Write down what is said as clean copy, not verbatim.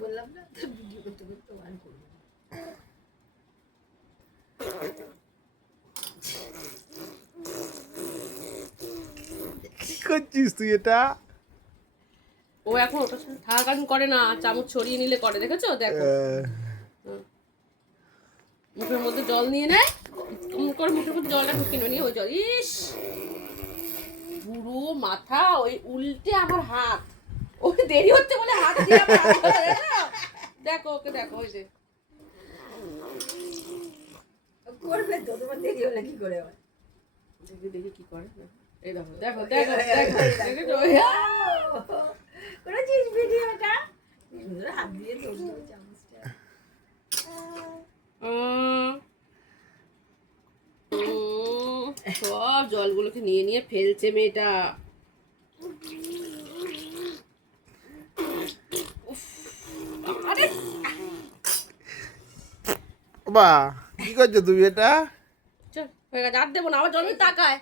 বললাম না তোর ভিডিও করতে করতে ওয়ান করবো। কি করছিস তুই এটা? ও এখন ওটার সাথে থাকাকালীন করে না, চামচ ছড়িয়ে নিলে করে, দেখেছো? দেখো মুখের মধ্যে জল নিয়ে নেয়, করে মুখের মধ্যে জলটা ঢুকিয়ে নিয়ে ওই জল, ইস পুরো মাথা ওই উল্টে আমার হাত, ওই দেরি হচ্ছে বলে হাত দিয়ে দেখো ওকে, দেখো ওই যে করবে তো, তোমার দেরি হলে কি করে হয়? দেখি দেখি কি করে, এই দেখো দেখো দেখো দেখো করেছিস ভিডিওটা? সুন্দর হাত দিয়ে ধরলো চামচটা। সব জলগুলোকে নিয়ে নিয়ে ফেলছে মেয়েটা। বা কি করছো তুমি এটা? চল হয়ে গেছে, আর দেবো না, আবার জল তাকায়।